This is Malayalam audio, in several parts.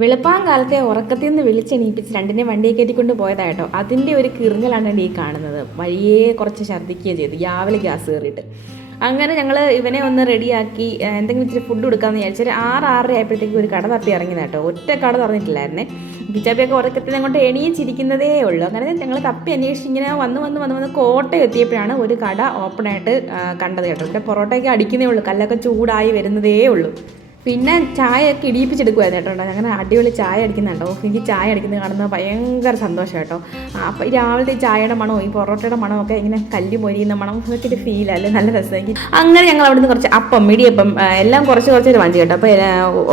വെളുപ്പാങ്കാലത്തെ ഉറക്കത്തിൽ നിന്ന് വിളിച്ചെണീപ്പിച്ച് രണ്ടിനെ വണ്ടിയെ കയറ്റിക്കൊണ്ട് പോയതായിട്ടോ. അതിൻ്റെ ഒരു കിറുങ്ങലാണ് ഈ കാണുന്നത്. വഴിയെ കുറച്ച് ഛർദ്ദിക്കുകയും ചെയ്തു രാവിലെ ഗ്യാസ് കയറിയിട്ട്. അങ്ങനെ ഞങ്ങൾ ഇവനെ ഒന്ന് റെഡിയാക്കി എന്തെങ്കിലും ഇച്ചിരി ഫുഡ് കൊടുക്കാമെന്ന് വിചാരിച്ചാൽ 6-6:30 ആയപ്പോഴത്തേക്ക് ഒരു കട തപ്പി ഇറങ്ങിയതാട്ടോ. ഒറ്റ കട തുറന്നിട്ടില്ലായിരുന്നേ. കിച്ചാപ്പിയൊക്കെ ഉറക്കത്തിൽ അങ്ങോട്ട് എണീച്ചിരിക്കുന്നതേ ഉള്ളൂ. അങ്ങനെ ഞങ്ങൾ തപ്പി അന്വേഷിച്ച് ഇങ്ങനെ വന്ന് കോട്ടയം എത്തിയപ്പോഴാണ് ഒരു കട ഓപ്പണായിട്ട് കണ്ടത് കേട്ടോ. ഇവിടെ പൊറോട്ടയൊക്കെ അടിക്കുന്നേ ഉള്ളൂ, കല്ലൊക്കെ ചൂടായി വരുന്നതേ ഉള്ളൂ. പിന്നെ ചായയൊക്കെ ഇടിയിപ്പിച്ചെടുക്കുമായിരുന്നു കേട്ടോ. അങ്ങനെ അടിപൊളി ചായ അടിക്കുന്നുണ്ടോ. എനിക്ക് ചായ അടിക്കുന്നത് കാണുന്നത് ഭയങ്കര സന്തോഷം കേട്ടോ. അപ്പോൾ ഈ രാവിലത്തെ ഈ ചായയുടെ മണമോ ഈ പൊറോട്ടയുടെ മണമൊക്കെ ഇങ്ങനെ കല്ല് മൊരിയുന്ന മണം അതൊക്കെ ഒരു ഫീലല്ലേ, നല്ല രസം. എനിക്ക് അങ്ങനെ ഞങ്ങൾ അവിടുന്ന് കുറച്ച് അപ്പം ഇടിയപ്പം എല്ലാം കുറച്ച് വാങ്ങിച്ചു കേട്ടോ. അപ്പോൾ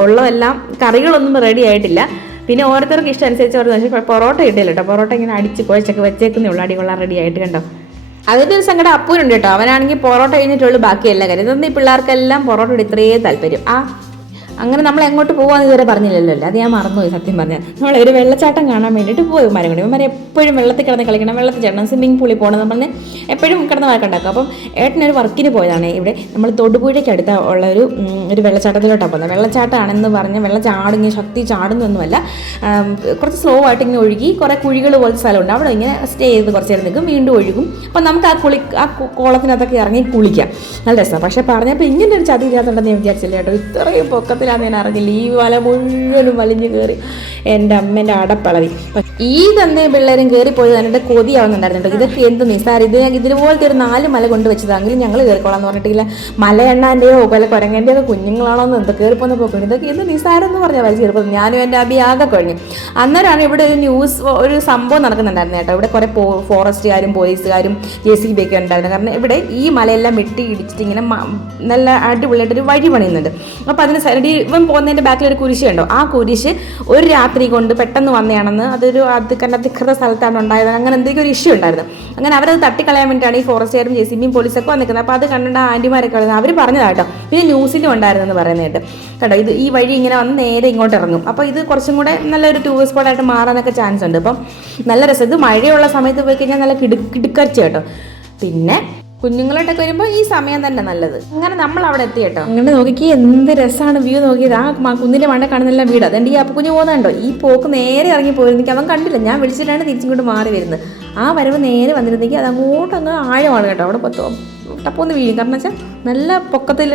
ഉള്ളതെല്ലാം കറികളൊന്നും റെഡി ആയിട്ടില്ല. പിന്നെ ഓരോരുത്തർക്ക് ഇഷ്ടം അനുസരിച്ച് ഓരോ പൊറോട്ട കിട്ടില്ല കേട്ടോ. പൊറോട്ട ഇങ്ങനെ അടിച്ച് കുഴച്ചൊക്കെ വെച്ചേക്കുന്നേ ഉള്ളൂ, അടികൊള്ളാൻ റെഡി ആയിട്ട് കണ്ടോ. അതിൻ്റെ ഒരു സങ്കടം അപ്പൂരുണ്ട് കേട്ടോ. അവനാണെങ്കിൽ പൊറോട്ട കഴിഞ്ഞിട്ടുള്ളൂ ബാക്കിയെല്ലാം കാര്യം. ഇതൊന്നും ഈ പിള്ളേർക്കെല്ലാം പൊറോട്ടയോട് ഇത്രയും താല്പര്യം. അങ്ങനെ നമ്മൾ എങ്ങോട്ട് പോകാമെന്ന് ഇതുവരെ പറഞ്ഞില്ലല്ലോ. അത് ഞാൻ മറന്നുപോയി സത്യം പറഞ്ഞാൽ. നമ്മൾ ഒരു വെള്ളച്ചാട്ടം കാണാൻ വേണ്ടിയിട്ട് പോയി. ഇവന്മാരെ എപ്പോഴും വെള്ളത്തിൽ കിടന്ന് കളിക്കണം, വെള്ളത്തിൽ ചേട്ടണം, സ്വിമ്മിംഗ് പൂളിൽ പോകണമെന്ന് പറഞ്ഞ് എപ്പോഴും കിടന്ന് വഴക്കുണ്ടാക്കും. അപ്പം ഏട്ടനൊരു വർക്കിന് പോയതാണ് ഇവിടെ നമ്മൾ തൊടുപുഴയ്ക്ക് അടുത്ത ഉള്ള ഒരു വെള്ളച്ചാട്ടത്തിലോട്ടാണ് പോകുന്നത്. വെള്ളച്ചാട്ടമാണെന്ന് പറഞ്ഞ് വെള്ളം ചാടുന്ന ശക്തി ചാടുന്നൊന്നുമല്ല, കുറച്ച് സ്ലോ ആയിട്ട് ഇങ്ങനെ ഒഴുകി കുറേ കുഴികൾ പോലത്തെ സ്ഥലമുണ്ട്. അവിടെ ഇങ്ങനെ സ്റ്റേ ചെയ്ത് കുറച്ച് നേരം നിൽക്കും, വീണ്ടും ഒഴുകും. അപ്പം നമുക്ക് ആ കോളത്തിനകത്തൊക്കെ ഇറങ്ങി കുളിക്കാം, നല്ല രസമാണ്. പക്ഷേ പറഞ്ഞപ്പോൾ ഇങ്ങനെ ഒരു ചതി ഇല്ലാത്തുണ്ടെന്ന് ഞാൻ വിചാരിച്ചില്ല കേട്ടോ. ഇത്രയും പൊക്കത്തിലാന്ന് ഞാൻ അറിഞ്ഞില്ല. ഈ വല മുഴുവനും വലിഞ്ഞു കയറി എൻ്റെ അമ്മേൻ്റെ അടപ്പളവി. ഈ തന്നെ പിള്ളേരും കയറിപ്പോയി എന്നിട്ട് കൊതിയാവുന്നുണ്ടായിരുന്നു കേട്ടോ. ഇതൊക്കെ എന്ത് നിസ്സാരം, ഇതുപോലത്തെ ഒരു 4 മല കൊണ്ട് വെച്ചതാണെങ്കിലും ഞങ്ങൾ കയറിക്കോളാന്ന് പറഞ്ഞിട്ടില്ല. മലയെണ്ണാൻ്റെയോ കൊല കുരങ്ങൻ്റെയോ ഒക്കെ കുഞ്ഞുങ്ങളാണോന്ന് എന്താ കയറിപ്പോന്ന് പോക്കണം. ഇതൊക്കെ എന്ത് നിസ്സാരം എന്ന് പറഞ്ഞാൽ വലിച്ചു കയറിപ്പോ. ഞാനും എൻ്റെ അബി ആകെ കഴിഞ്ഞു. അന്നേരമാണ് ഇവിടെ ഒരു സംഭവം നടക്കുന്നുണ്ടായിരുന്നു കേട്ടോ. ഇവിടെ കുറേ ഫോറസ്റ്റുകാരും പോലീസുകാരും JCB ഒക്കെ ഉണ്ടായിരുന്നു. കാരണം ഇവിടെ ഈ മലയെല്ലാം വെട്ടി ഇടിച്ചിട്ട് ഇങ്ങനെ നല്ല അടിപൊളിയായിട്ടൊരു വഴി പണിയുന്നുണ്ട്. അപ്പോൾ അതിന് സൈഡ് ഇവൻ പോകുന്നതിൻ്റെ ബാക്കിൽ ഒരു കുരിശ് ഉണ്ടോ. ആ കുരിശ് ഒരു രാത്രി കൊണ്ട് പെട്ടെന്ന് വന്നതാണെന്ന്, അതൊരു അതികൃത സ്ഥലത്താണ് ഉണ്ടായത്. അങ്ങനെ എന്തെങ്കിലും ഒരു ഇഷ്യൂ ഉണ്ടായിരുന്നു. അങ്ങനെ അവരത് തട്ടിക്കളയാൻ വേണ്ടിയിട്ടാണ് ഈ ഫോറസ്റ്റുകാരും JCB പോലീസൊക്കെ വന്നിരിക്കുന്നത്. അപ്പോൾ അത് കണ്ടിട്ട് ആൻറ്റിമാരൊക്കെ അവർ പറഞ്ഞതാട്ടോ. പിന്നെ ന്യൂസിലും ഉണ്ടായിരുന്നെന്ന് പറയുന്നതായിട്ട് കേട്ടോ. ഈ വഴി ഇങ്ങനെ വന്ന് നേരെ ഇങ്ങോട്ട് ഇറങ്ങും. അപ്പോൾ ഇത് കുറച്ചും കൂടെ നല്ലൊരു ടൂറിസ്റ്റ് സ്പോട്ടായിട്ട് മാറാനൊക്കെ ചാൻസ് ഉണ്ട്. അപ്പം നല്ല രസം. ഇത് മഴയുള്ള സമയത്ത് പോയി കഴിഞ്ഞാൽ നല്ല കിടുക്കർച്ച കേട്ടോ. പിന്നെ കുഞ്ഞുങ്ങളായിട്ടൊക്കെ വരുമ്പോൾ ഈ സമയം തന്നെ നല്ലത്. അങ്ങനെ നമ്മൾ അവിടെ എത്തി കേട്ടോ. അങ്ങനെ നോക്കി എന്ത് രസമാണ് വ്യൂ നോക്കിയത്. ആ കുന്നിൻ്റെ മണ്ട കാണുന്നില്ല വീട്. അതുകൊണ്ട് ഈ അപ്പുകുഞ്ഞ് പോകുന്നുണ്ടോ, ഈ പോക്ക് നേരെ ഇറങ്ങി പോയിരുന്നെങ്കിൽ അവൻ കണ്ടില്ല. ഞാൻ വിളിച്ചിട്ടാണ് തിരിച്ചിങ്ങോട്ട് മാറി വരുന്നത്. ആ വരവ് നേരെ വന്നിരുന്നെങ്കിൽ അത് അങ്ങ് ആഴമാണ് കേട്ടോ. അവിടെ ടപ്പൊന്ന് വീഴും. കാരണം വെച്ചാൽ നല്ല പൊക്കത്തിൽ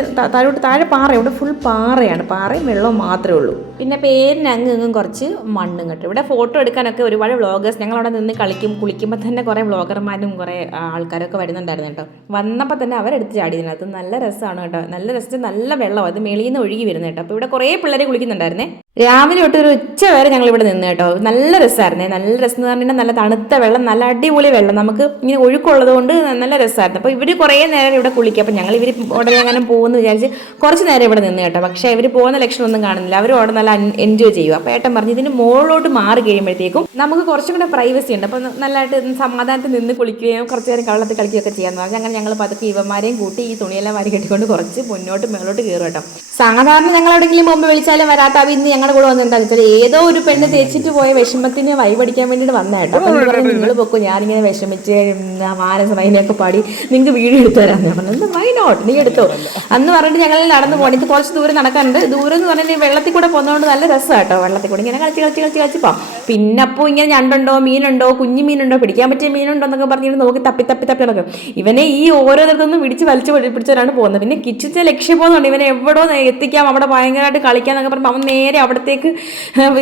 താഴെ പാറ, ഇവിടെ ഫുൾ പാറയാണ്. പാറയും വെള്ളവും മാത്രമേ ഉള്ളൂ. പിന്നെ പേരിന് അങ്ങും കുറച്ച് മണ്ണും കേട്ടോ. ഇവിടെ ഫോട്ടോ എടുക്കാനൊക്കെ ഒരുപാട് വ്ളോഗേഴ്സ് ഞങ്ങളവിടെ നിന്ന് കുളിക്കുമ്പോൾ തന്നെ കുറേ വ്ളോഗർമാരും കുറേ ആൾക്കാരൊക്കെ വരുന്നുണ്ടായിരുന്നു കേട്ടോ. വന്നപ്പോൾ തന്നെ അവരെടുത്ത് ചാടിയതിനകത്ത് നല്ല രസമാണ് കേട്ടോ. നല്ല രസത്തിൽ നല്ല വെള്ളമാണ്, അത് മേളിൽ നിന്ന് ഒഴുകി വരുന്നത് കേട്ടോ. അപ്പോൾ ഇവിടെ കുറേ പിള്ളേർ കുളിക്കുന്നുണ്ടായിരുന്നേ. രാവിലെ തൊട്ട് ഒരു ഉച്ച വരെ ഞങ്ങൾ ഇവിടെ നിന്ന് കേട്ടോ. നല്ല രസമായിരുന്നേ. നല്ല രസം എന്ന് പറഞ്ഞാൽ നല്ല തണുത്ത വെള്ളം, നല്ല അടിപൊളി വെള്ളം, നമുക്ക് ഇങ്ങനെ ഒഴുക്കുള്ളത് കൊണ്ട് നല്ല രസമായിരുന്നു. അപ്പോൾ ഇവർ കുറേ നേരം ഇവിടെ കുളിക്കുക. അപ്പോൾ ഞങ്ങൾ ഉടനെ അങ്ങനെ പോകുമെന്ന് വിചാരിച്ച് കുറച്ച് നേരം ഇവിടെ നിന്ന് കേട്ടോ. പക്ഷേ ഇവർ പോകുന്ന ലക്ഷണമൊന്നും കാണുന്നില്ല. അവർ അവിടെ നല്ല എൻജോയ് ചെയ്യുക. അപ്പോൾ ഏട്ടൻ പറഞ്ഞു ഇതിന് മുകളിലോട്ട് മാറി കഴിയുമ്പോഴത്തേക്കും നമുക്ക് കുറച്ചും കൂടെ പ്രൈവസി ഉണ്ട്. അപ്പോൾ നല്ലതായിട്ട് സമാധാനത്തിൽ നിന്ന് കുളിക്കുകയും കുറച്ച് നേരം കവളത്തിൽ കളിക്കുകയൊക്കെ ചെയ്യാമെന്ന് പറഞ്ഞാൽ അങ്ങനെ ഞങ്ങൾ പതുക്കെ ഇവന്മാരെയും കൂട്ടി ഈ തുണിയെല്ലാം വാരി കെട്ടിക്കൊണ്ട് കുറച്ച് മേളോട്ട് കയറും കേട്ടോ. സാധാരണ ഞങ്ങൾ എവിടെയെങ്കിലും മുമ്പ് വിളിച്ചാലും വരാത്ത ഇന്ന് ഞങ്ങളുടെ കൂടെ വന്നിട്ടുണ്ടാകും. വെച്ചാൽ ഏതോ ഒരു പെണ്ണ് തേച്ചിട്ട് പോയ വിഷമത്തിന് വൈബടിക്കാൻ വേണ്ടിയിട്ട് വന്ന കേട്ടോ. അപ്പം പറഞ്ഞു നിങ്ങൾ പൊക്കും, ഞാനിങ്ങനെ വിഷമിച്ച് മാനസമൈനൊക്കെ പാടി നിങ്ങൾക്ക് വീഡിയോ എടുത്തു തരാം. ഞാൻ പറഞ്ഞു വൈ നോട്ട്, നീ എടുത്തോ അന്ന് പറഞ്ഞിട്ട് ഞങ്ങൾ നടന്നു പോകണം. ഇത് കുറച്ച് ദൂരം നടക്കാനുണ്ട്. ദൂരം എന്ന് പറഞ്ഞാൽ വെള്ളത്തിൽ കൂടെ പോകുന്നതുകൊണ്ട് നല്ല രസം കേട്ടോ. വെള്ളത്തിൽ കൂടെ ഇങ്ങനെ കളിച്ച് പോകാം. പിന്നെ അപ്പോൾ ഇങ്ങനെ ഞണ്ടുണ്ടോ മീനുണ്ടോ കുഞ്ഞു മീനുണ്ടോ പിടിക്കാൻ പറ്റിയ മീനുണ്ടോ എന്നൊക്കെ പറഞ്ഞിട്ട് നോക്കി തപ്പി നടക്കും. ഇവനെ ഈ ഓരോരുത്തർക്കൊന്നും പിടിച്ചവരാണ് പോകുന്നത്. പിന്നെ കിച്ചിച്ച ലക്ഷ്യം പോകുന്നുണ്ട്, ഇവനെ എവിടോ എത്തിക്കാം, അവിടെ ഭയങ്കരമായിട്ട് കളിക്കാന്നൊക്കെ പറയുമ്പോൾ അവൻ നേരെ അവിടത്തേക്ക്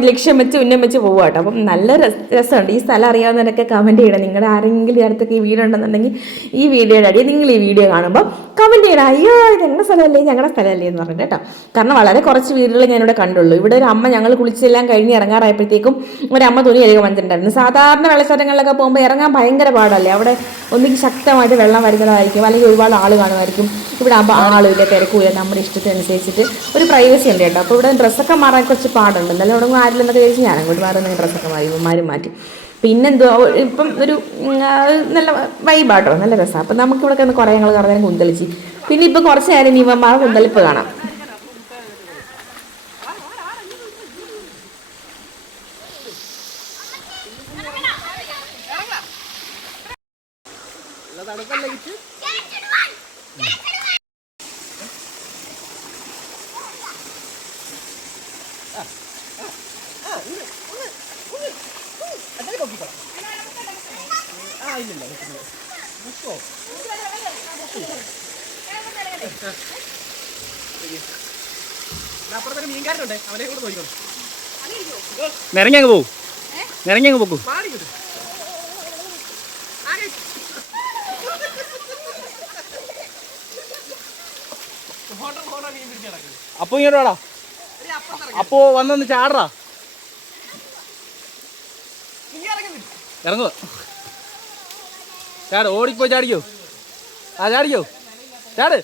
ലക്ഷ്യം വെച്ച് ഉന്നം വെച്ച് പോകുക കേട്ടോ. അപ്പം നല്ല രസമുണ്ട്. ഈ സ്ഥലം അറിയാവുന്നവരൊക്കെ കമൻറ്റ് ചെയ്യണം. നിങ്ങളുടെ ആരെങ്കിലും അടുത്തൊക്കെ ഈ വീഡിയോ ഉണ്ടെന്നുണ്ടെങ്കിൽ ഈ വീഡിയോയുടെ അടിയിൽ നിങ്ങൾ ഈ വീഡിയോ കാണുമ്പോൾ കമൻറ്റ് ചെയ്യണം. അയ്യോ ഇത് ഞങ്ങളുടെ സ്ഥലമല്ലേ എന്ന് പറഞ്ഞിട്ട് കേട്ടോ. കാരണം വളരെ കുറച്ച് വീടുകൾ ഞാനിവിടെ കണ്ടുള്ളൂ. ഇവിടെ ഒരു അമ്മ ഞങ്ങൾ കുളിച്ചെല്ലാം കഴിഞ്ഞ് ഇറങ്ങാറായപ്പോഴത്തേക്കും ഒരമ്മ തുണി കഴുകാൻ വന്നിട്ടുണ്ടായിരുന്നു. സാധാരണ വെള്ളച്ചാട്ടങ്ങളിലൊക്കെ പോകുമ്പോൾ ഇറങ്ങാൻ ഭയങ്കര പാടല്ലേ. അവിടെ ഒന്നിക്ക് ശക്തമായിട്ട് വെള്ളം വരുന്നതായിരിക്കും, അല്ലെങ്കിൽ ഒരുപാട് ആൾ കാണുമായിരിക്കും. ഇവിടെ ആകുമ്പോൾ ആളുമില്ല, തിരക്കുമില്ല, നമ്മുടെ ഇഷ്ടത്തിനനുസരിച്ചിട്ട് ഒരു പ്രൈവസി ഉണ്ട് കേട്ടോ. അപ്പോൾ ഇവിടെ ഡ്രസ്സൊക്കെ മാറാൻ കുറച്ച് പാടുണ്ട്. എന്നാലും ഇവിടെ ആരില്ലെന്നൊക്കെ ചോദിച്ചാൽ ഞാൻ അങ്ങോട്ട് മാറുന്ന ഡ്രസ്സൊക്കെ മാറി ഇവന്മാരും മാറ്റി. പിന്നെന്തോ ഇപ്പം ഒരു നല്ല വൈബാട്ടോ, നല്ല രസമാണ്. അപ്പം നമുക്കിവിടെ ഒന്ന് കുറേ ഞങ്ങൾ കുറേ നേരം കുന്തളിച്ച്. പിന്നെ ഇപ്പം കുറച്ച് നേരം ഇവന്മാർ കുന്തളിപ്പ് കാണാം. അപ്പുറത്തൊരു മീൻകാരനുണ്ട്, അവനെ കൂടെ നോക്കണം. നിറങ്ങി അങ്ങ് പോകും, നിറങ്ങി അങ്ങ് പോക്കും. അപ്പൊ ഇങ്ങോട്ട് വാടാ, അപ്പോ വന്നൊന്ന് ചാടറാ. ഇറങ്ങുക, ചാട്, ഓടിപ്പോയി ചാടിക്കോ. ആ ചാടിക്കോ, ചാട്.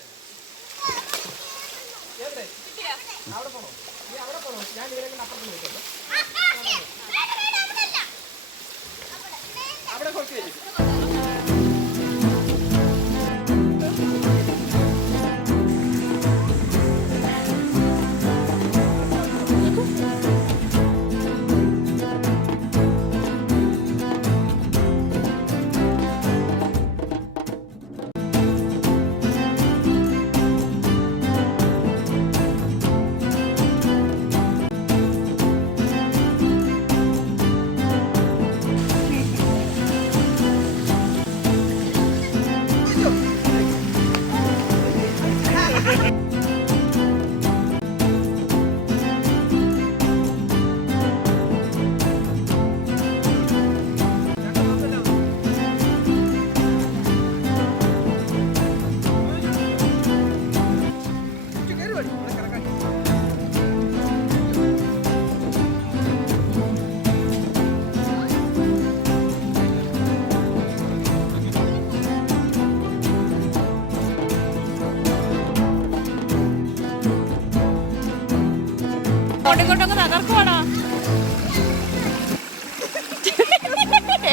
ഇങ്ങോട്ടൊക്കെ തകർക്കുവാണോ?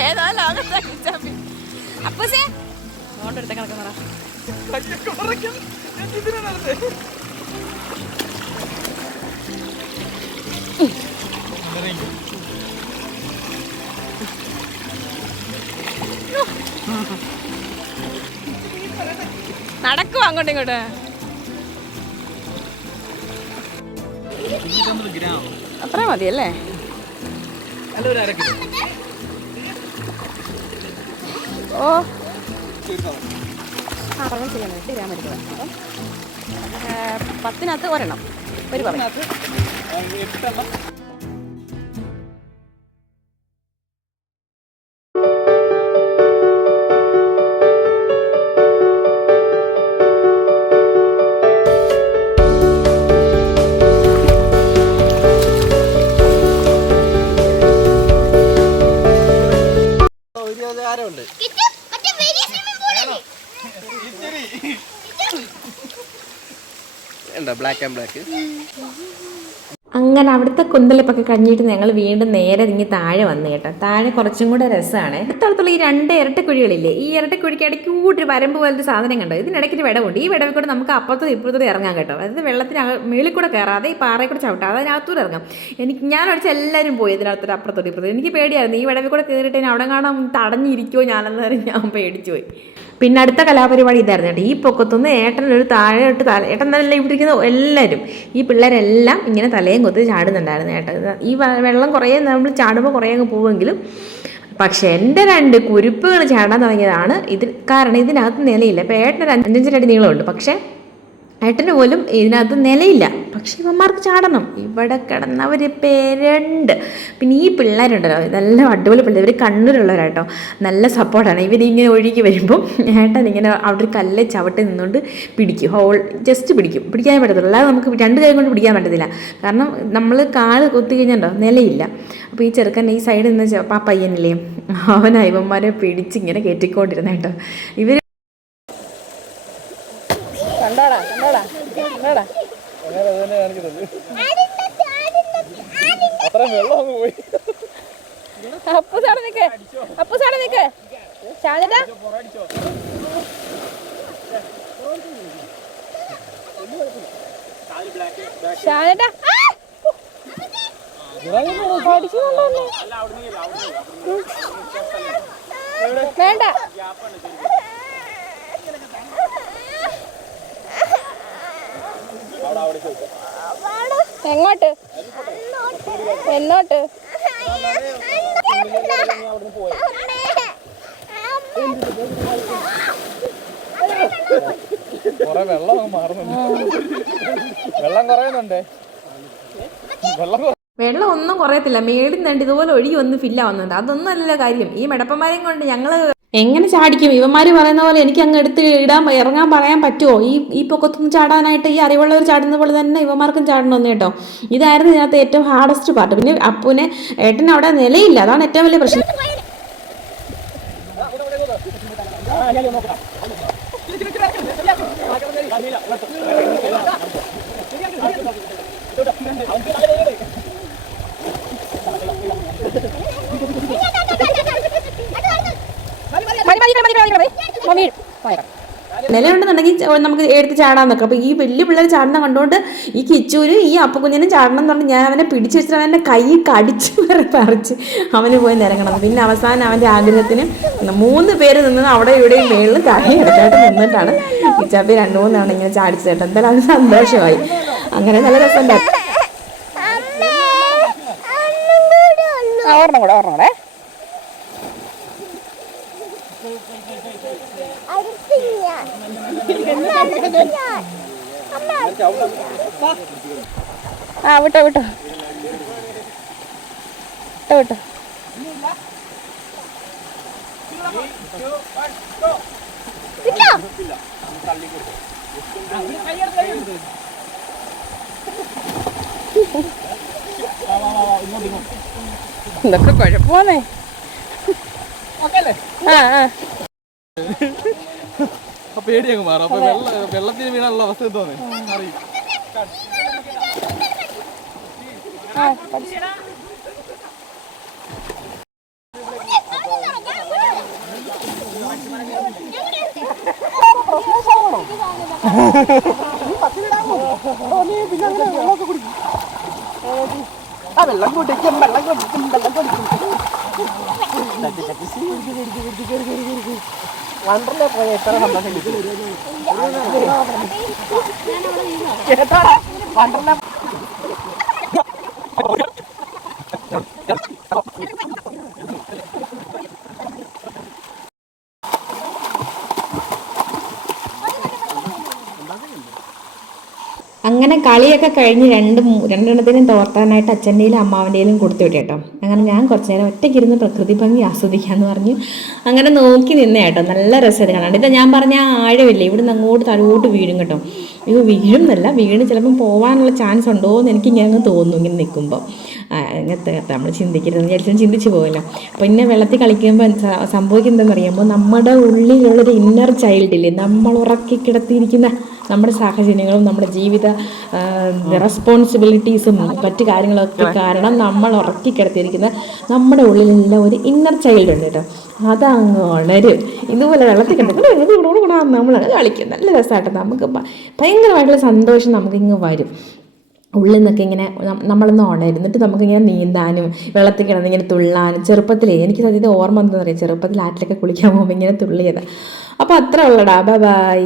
ഏതാ ലോകത്താക്കി അപ്പൂസേ അതുകൊണ്ടെടുത്ത കിടക്കുന്നറ നടക്കുവാ അങ്ങോട്ടും ഇങ്ങോട്ട്. അത്ര മതിയല്ലേ? ഓ ആ പറഞ്ഞ ചെയ്യാൻ വേണ്ടി രാമരിക്കുക. അപ്പം 10-നകത്ത് ഒരെണ്ണം ഒരു പറഞ്ഞു. Black and black. അങ്ങനെ അവിടുത്തെ കുന്തളിപ്പൊക്കെ കഴിഞ്ഞിട്ട് ഞങ്ങൾ വീണ്ടും നേരെ ഇങ്ങ് താഴെ വന്നു കേട്ടോ. താഴെ കുറച്ചും കൂടെ രസമാണ്. അടുത്തുള്ള ഈ 2 ഇരട്ടക്കുഴികളില്ലേ, ഈ ഇരട്ടക്കുഴിക്ക് ഇടയ്ക്ക് കൂട്ടി വരമ്പ് പോലത്തെ സാധനം കണ്ടോ. ഇതിനിടയ്ക്ക് വിടവുണ്ട്. ഈ വിടവിൽ കൂടെ നമുക്ക് അപ്പുറത്തും ഇപ്പുറത്തോടെ ഇറങ്ങാം കേട്ടോ. അതായത് വെള്ളത്തിന് മേളിൽ കൂടെ കയറാതെ ഈ പാറയിൽ കൂടെ ചവിട്ടാം, അതിനകത്തൂടെ ഇറങ്ങാം. ഞാൻ ഒഴിച്ച് എല്ലാവരും പോയി ഇതിനകത്തൊരു അപ്പുറത്തോട്ട് ഇപ്പുറത്തോട്ട്. എനിക്ക് പേടിയായിരുന്നു ഈ വിടവിൽ കൂടെ കയറിയിട്ട് അവിടെ കാണാൻ തടഞ്ഞിരിക്കുമോ ഞാനെന്ന് പറഞ്ഞ് ഞാൻ പേടിച്ചു പോയി. പിന്നെ അടുത്ത കലാപരിപാടി ഇതായിരുന്നു കേട്ടോ. ഈ പൊക്കത്തുനിന്ന് ഏട്ടനൊരു താഴോട്ട് ഏട്ടൻ നല്ല ഇവിടെ ഇരിക്കുന്ന എല്ലാവരും ഈ പിള്ളേരെല്ലാം ഇങ്ങനെ തലയും കൊത്തി ചാടുന്നുണ്ടായിരുന്നു കേട്ടോ. ഈ വെള്ളം കുറേ നമ്മൾ ചാടുമ്പോൾ കുറേ അങ്ങ് പോവുമെങ്കിലും പക്ഷെ എൻ്റെ 2 കുരുപ്പുകൾ ചാടാൻ തുടങ്ങിയതാണ് ഇത്. കാരണം ഇതിനകത്ത് നിലയില്ല. ഇപ്പോൾ ഏട്ടനൊരു 5-5 അടി നീളമുണ്ട്, പക്ഷേ ഏട്ടന് പോലും ഇതിനകത്ത് നിലയില്ല. പക്ഷേ ഇവന്മാർക്ക് ചാടണം. ഇവിടെ കിടന്നവർ പേരുണ്ട്. പിന്നെ ഈ പിള്ളേരുണ്ടല്ലോ, നല്ല അടിപൊളി പിള്ളേർ. ഇവർ കണ്ണൂരുള്ളവരാട്ടോ, നല്ല സപ്പോർട്ടാണ്. ഇവരിങ്ങനെ ഒഴുകി വരുമ്പം ഏട്ടൻ ഇങ്ങനെ അവിടെ ഒരു കല്ല് ചവിട്ടി നിന്നുകൊണ്ട് പിടിക്കും. ജസ്റ്റ് പിടിക്കാനേ പറ്റത്തുള്ളൂ. അല്ലാതെ നമുക്ക് 2 കൈ കൊണ്ട് പിടിക്കാൻ പറ്റത്തില്ല. കാരണം നമ്മൾ കാല് കൊത്തി കഴിഞ്ഞാൽ നിലയില്ല. അപ്പോൾ ഈ ചെറുക്കൻ ഈ സൈഡിൽ നിന്ന് ആ പയ്യനില്ലേ, അവനാ ഇവന്മാരെ പിടിച്ചിങ്ങനെ കയറ്റിക്കൊണ്ടിരുന്ന കേട്ടോ. ഇവർ കണ്ടോടാ അപ്പൂസാടെ നിക്ക് ഷാനിതാ. വേണ്ട എങ്ങോട്ട് എന്നോട്ട് കൊറേ വെള്ളം മാറുന്നുണ്ട്. വെള്ളം കുറയുന്നുണ്ടേ. വെള്ളം ഒന്നും കുറയത്തില്ല, മേളിൽ നിന്ന് ഇതുപോലെ ഒഴുകി വന്ന് ഫില്ലാവുന്നുണ്ട്. അതൊന്നും അല്ലല്ലോ കാര്യം. ഈ മെടപ്പന്മാരെയും കൊണ്ട് ഞങ്ങൾ എങ്ങനെ ചാടിക്കും? ഇവന്മാർ പറയുന്ന പോലെ എനിക്ക് അങ്ങ് എടുത്ത് ഇറങ്ങാൻ പറയാൻ പറ്റുമോ? ഈ പൊക്കത്തൊന്നും ചാടാനായിട്ട് ഈ അറിവുള്ളവർ ചാടുന്ന പോലെ തന്നെ ഇവന്മാർക്കും ചാടണമെന്ന് കേട്ടോ. ഇതായിരുന്നു ഇതിനകത്ത് ഏറ്റവും ഹാർഡസ്റ്റ് പാർട്ട്. പിന്നെ അപ്പൂനെ ഏട്ടന് അവിടെ നിലയില്ല, അതാണ് ഏറ്റവും വലിയ പ്രശ്നം. നിലയുണ്ടെന്നുണ്ടെങ്കിൽ നമുക്ക് എടുത്ത് ചാടാൻ നോക്കാം. അപ്പോൾ ഈ വലിയ പിള്ളേർ ചാടുന്ന കണ്ടുകൊണ്ട് ഈ കിച്ചൂര് ഈ അപ്പക്കുഞ്ഞിനും ചാടണം എന്ന് പറഞ്ഞ് ഞാൻ അവനെ പിടിച്ചു വെച്ചിട്ട് അവൻ്റെ കൈ കടിച്ച് പറിച്ച് അവന് പോയി നിരങ്ങണം. പിന്നെ അവസാനം അവൻ്റെ ആഗ്രഹത്തിന് 3 പേര് നിന്നത് അവിടെ ഇവിടെയും മേളിൽ കൈ എടുത്തായിട്ട് നിന്നിട്ടാണ് കിച്ചാപ്പി 2-3 തവണ ഇങ്ങനെ ചാടിച്ചു കേട്ടോ. എന്തായാലും അത് സന്തോഷമായി. അങ്ങനെ നല്ല രസമുണ്ടായിരുന്നു. ഓർമ്മ കൂടെ വിട്ടോ ഇതൊക്കെ കുഴപ്പമോന്നേ. പേടിയങ്ങ് മാറും. അപ്പൊ വെള്ളത്തിന് വീണാനുള്ള അവസ്ഥ എന്തോന്നേ അറിയും. വെള്ളം കുടിക്കും. വണ്ടറിലെ പോയ എത്ര സന്തോഷം കിട്ടും. വണ്ടറിലെ അങ്ങനെ കളിയൊക്കെ കഴിഞ്ഞ് രണ്ടെണ്ണത്തിനും തോർത്താനായിട്ട് അച്ഛൻ്റെയിലും അമ്മാവൻ്റെയിലും കൊടുത്തു വിട്ടു കേട്ടോ. അങ്ങനെ ഞാൻ കുറച്ച് നേരം ഒറ്റയ്ക്കിരുന്ന് പ്രകൃതി ഭംഗി ആസ്വദിക്കാമെന്ന് പറഞ്ഞു അങ്ങനെ നോക്കി നിന്നേ കേട്ടോ. നല്ല രസമായിട്ട് കാണാണ്ട്. ഇത് ഞാൻ പറഞ്ഞ ആഴമില്ലേ, ഇവിടുന്ന് അങ്ങോട്ട് താഴോട്ട് വീഴും കേട്ടോ. ഇത് വീഴുന്നല്ല, വീണ് ചിലപ്പം പോകാനുള്ള ചാൻസ് ഉണ്ടോ എന്ന് എനിക്കിങ്ങനെ അങ്ങ് തോന്നുന്നു ഇങ്ങനെ നിൽക്കുമ്പോൾ. അങ്ങനത്തെ നമ്മൾ ചിന്തിക്കരുതെന്ന് വിചാരിച്ചാൽ ചിന്തിച്ച് പോകുമല്ലോ. പിന്നെ വെള്ളത്തിൽ കളിക്കുമ്പോൾ സംഭവിക്കുന്നതെന്ന് പറയുമ്പോൾ നമ്മുടെ ഉള്ളിലുള്ളൊരു ഇന്നർ ചൈൽഡില്ലേ, നമ്മൾ ഉറക്കി കിടത്തിയിരിക്കുന്ന നമ്മുടെ സാഹചര്യങ്ങളും നമ്മുടെ ജീവിത റെസ്പോൺസിബിലിറ്റീസും മറ്റു കാര്യങ്ങളൊക്കെ കാരണം നമ്മൾ ഉറക്കി കിടത്തിയിരിക്കുന്ന നമ്മുടെ ഉള്ളിലുള്ള ഒരു ഇന്നർ ചൈൽഡ് ഉണ്ട് കേട്ടോ. അതങ്ങ് ഉണരും. ഇതുപോലെ വെള്ളത്തിൽ കിടക്കും നമ്മളങ്ങ് കളിക്കും. നല്ല രസമായിട്ട് നമുക്ക് ഭയങ്കരമായിട്ടുള്ള സന്തോഷം നമുക്കിങ്ങ് വരും. ഉള്ളിൽ നിന്നൊക്കെ ഇങ്ങനെ നമ്മളൊന്ന് ഉണരുന്നിട്ട് നമുക്കിങ്ങനെ നീന്താനും വെള്ളത്തിൽ കിടന്നിങ്ങനെ തുള്ളാനും. ചെറുപ്പത്തിലേ എനിക്ക് സത്യത്തിൽ ഓർമ്മ എന്താണെന്ന് അറിയാം, ചെറുപ്പത്തിൽ ആറ്റിലൊക്കെ കുളിക്കാൻ പോകുമ്പോൾ ഇങ്ങനെ തുള്ളിയത്. അപ്പോൾ അത്ര ഉള്ളടാ. ബൈ.